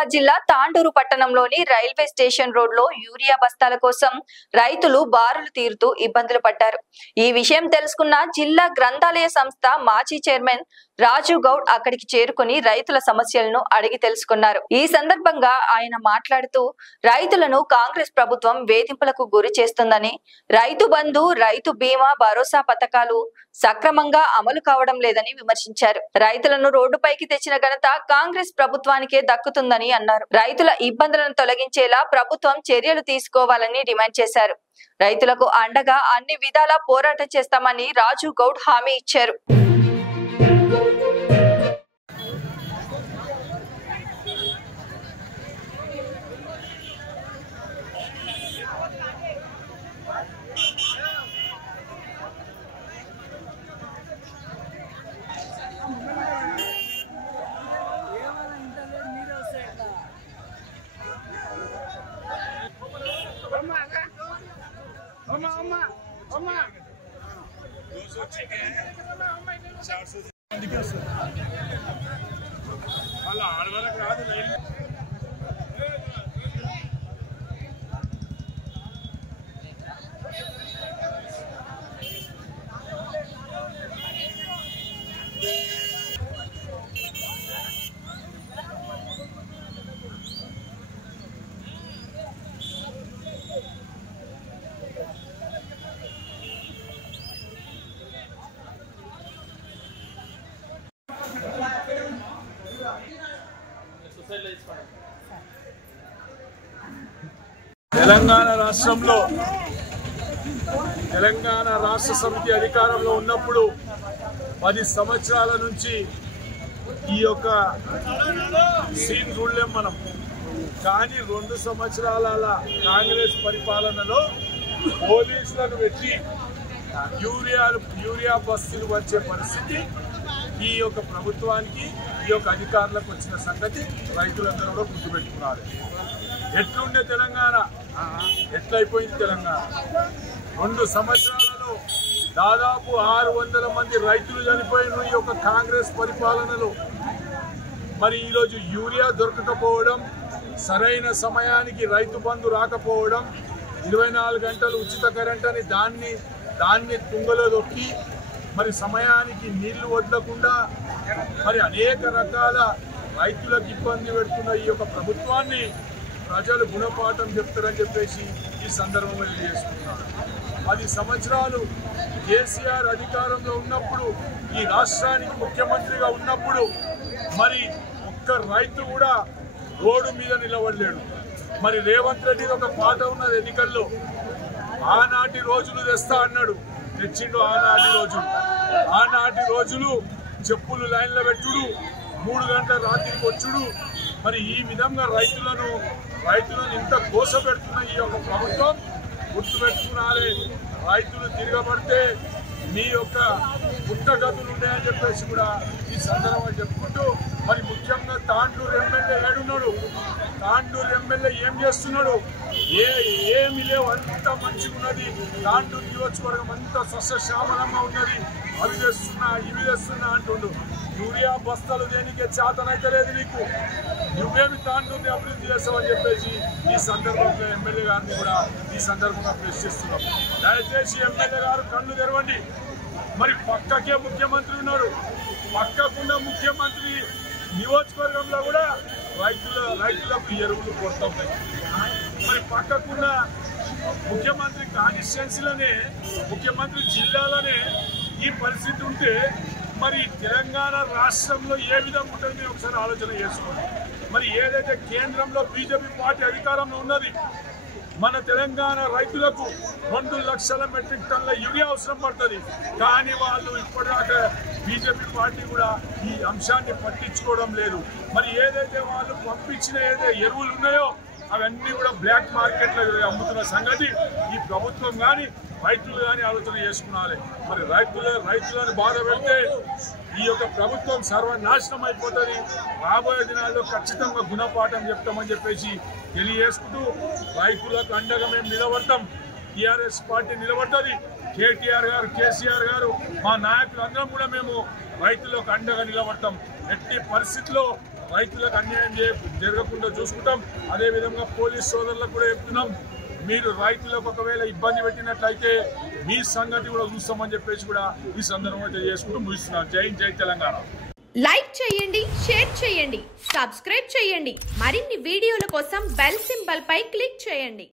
నిజామాబాద్ జిల్లా తాండూరు పట్టణంలోని railway station రోడ్లో యూరియా బస్తాల కోసం రైతులు బారులు తీరుతూ ఇబ్బందులు పడ్డారు. ఈ విషయం తెలుసుకున్న జిల్లా గ్రంథాలయ సంస్థ మాజీ చైర్మన్ రాజు గౌడ్ అక్కడికి చేరుకుని రైతుల సమస్యలను అడిగి తెలుసుకున్నారు. ఈ సందర్భంగా ఆయన మాట్లాడుతూ రైతులను కాంగ్రెస్ ప్రభుత్వం వేధింపులకు గురి చేస్తుందని, రైతు బంధు, రైతు బీమా, భరోసా పథకాలు సక్రమంగా అమలు కావడం లేదని విమర్శించారు. రైతులను రోడ్డుపైకి తెచ్చిన ఘనత కాంగ్రెస్ ప్రభుత్వానికే దక్కుతుందని అన్నారు. రైతుల ఇబ్బందులను తొలగించేలా ప్రభుత్వం చర్యలు తీసుకోవాలని డిమాండ్ చేశారు. రైతులకు అండగా అన్ని విధాలా పోరాటం చేస్తామని రాజు గౌడ్ హామీ ఇచ్చారు. తెలంగాణ రాష్ట్రంలో తెలంగాణ రాష్ట్ర సమితి అధికారంలో ఉన్నప్పుడు 10 సంవత్సరాల నుంచి ఈ యొక్క సీన్ చూడలేం మనం. కానీ 2 సంవత్సరాల కాంగ్రెస్ పరిపాలనలో పోలీసులను పెట్టి యూరియా బస్సులు వచ్చే పరిస్థితి ఈ యొక్క ప్రభుత్వానికి, ఈ యొక్క అధికారులకు వచ్చిన సంగతి రైతులందరూ కూడా గుర్తుపెట్టుకున్నారు. ఎట్లుండే తెలంగాణ, ఎట్లయిపోయింది తెలంగాణ. 2 సంవత్సరాలలో దాదాపు 600 మంది రైతులు చనిపోయిన ఈ యొక్క కాంగ్రెస్ పరిపాలనలో. మరి ఈరోజు యూరియా దొరకకపోవడం, సరైన సమయానికి రైతు బంధు రాకపోవడం, 24 గంటలు ఉచిత కరెంట్ అని దాన్ని తుంగలో దొక్కి మరి సమయానికి నీళ్లు వదలకుండా మరి అనేక రకాల రైతులకు ఇబ్బంది పెడుతున్న ఈ యొక్క ప్రభుత్వాన్ని ప్రజలు గుణపాఠం చెప్తారని చెప్పేసి ఈ సందర్భంగా చేసుకున్నారు. 10 సంవత్సరాలు కేసీఆర్ అధికారంలో ఉన్నప్పుడు, ఈ రాష్ట్రానికి ముఖ్యమంత్రిగా ఉన్నప్పుడు మరి ఒక్క రైతు కూడా రోడ్డు మీద నిలబడలేడు. మరి రేవంత్ రెడ్డి ఒక పాట ఉన్నది ఎన్నికల్లో, ఆనాటి రోజులు తెస్తా అన్నాడు, తెచ్చిండు ఆనాటి రోజులు చెప్పులు లైన్లో పెట్టుడు, 3 గంటల రాత్రికి వచ్చుడు. మరి ఈ విధంగా రైతులను ఇంత కోసపెడుతున్న ఈ యొక్క ప్రభుత్వం గుర్తుపెట్టుకున్నారే. రైతులు తిరగబడితే మీ యొక్క పుట్టగతులు ఉన్నాయని చెప్పేసి కూడా ఈ సందర్భంగా చెప్పుకుంటూ, మరి ముఖ్యంగా తాండూరు ఎమ్మెల్యే ఏడున్నాడు, తాండూరు ఎమ్మెల్యే ఏం చేస్తున్నాడు, ఏమి లేవు, అంత మంచిగా ఉన్నది. తాండూరు నియోజకవర్గం అంతా సస్యశ్యామలంగా ఉన్నది, అవి చేస్తున్నా ఇవి చేస్తున్నా అంటుండు. యూరియా బస్తాలు దేనికే చేతనైతే లేదు నీకు, నువ్వేమి తాండూరుని అభివృద్ధి చేస్తావని చెప్పేసి ఈ సందర్భంగా ఎమ్మెల్యే గారిని కూడా ఈ సందర్భంగా ప్రశ్నిస్తున్నాం. దయచేసి ఎమ్మెల్యే గారు కళ్ళు తెరవండి. మరి పక్కకే ముఖ్యమంత్రి ఉన్నారు, పక్కకున్న ముఖ్యమంత్రి నియోజకవర్గంలో కూడా రైతులకు ఎరువులు కొడతా ఉన్నాయి. మరి పక్కకున్న ముఖ్యమంత్రి కాన్స్టిట్యున్సీలోనే, ముఖ్యమంత్రి జిల్లాలోనే ఈ పరిస్థితి ఉంటే మరి తెలంగాణ రాష్ట్రంలో ఏ విధంగా ఉంటుంది ఒకసారి ఆలోచన చేసుకోండి. మరి ఏదైతే కేంద్రంలో బీజేపీ పార్టీ అధికారంలో ఉన్నది, మన తెలంగాణ రైతులకు 2 లక్షల మెట్రిక్ టన్నుల యూరియా అవసరం పడుతుంది. కానీ వాళ్ళు ఇప్పటిదాకా బీజేపీ పార్టీ కూడా ఈ అంశాన్ని పట్టించుకోవడం లేదు. మరి ఏదైతే వాళ్ళు పంపించిన ఏదైతే ఎరువులు ఉన్నాయో అవన్నీ కూడా బ్లాక్ మార్కెట్లో అమ్ముతున్న సంగతి ఈ ప్రభుత్వం కానీ రైతులు కానీ ఆలోచన చేసుకున్నారు. మరి రైతులను బాధ పెడితే ఈ యొక్క ప్రభుత్వం సర్వనాశనం అయిపోతుంది. రాబోయే దినాల్లో ఖచ్చితంగా గుణపాఠం చెప్తామని చెప్పేసి తెలియజేసుకుంటూ, రైతులకు అండగా మేము నిలబడతాం. టీఆర్ఎస్ పార్టీ నిలబడుతుంది. కేటీఆర్ గారు, కేసీఆర్ గారు, మా నాయకులు అందరం కూడా మేము రైతులకు అండగా నిలబడతాం. ఎట్టి పరిస్థితుల్లో రైతులకు అన్యాయం జరగకుండా చూసుకుంటాం. అదేవిధంగా పోలీస్ సోదరులకు కూడా చెప్తున్నాం, మీరు రైతులకు ఒకవేళ ఇబ్బంది పెట్టినట్లయితే మీ సంగతి కూడా చూస్తామని చెప్పేసి కూడా ఈ సందర్భంగా తెలియజేసుకుంటూ ముగిస్తున్నాం. జై జై తెలంగాణ. లైక్ చేయండి, షేర్ చేయండి, సబ్స్క్రైబ్ చేయండి. మరిన్ని వీడియోల కోసం బెల్ సింబల్ పై క్లిక్ చేయండి.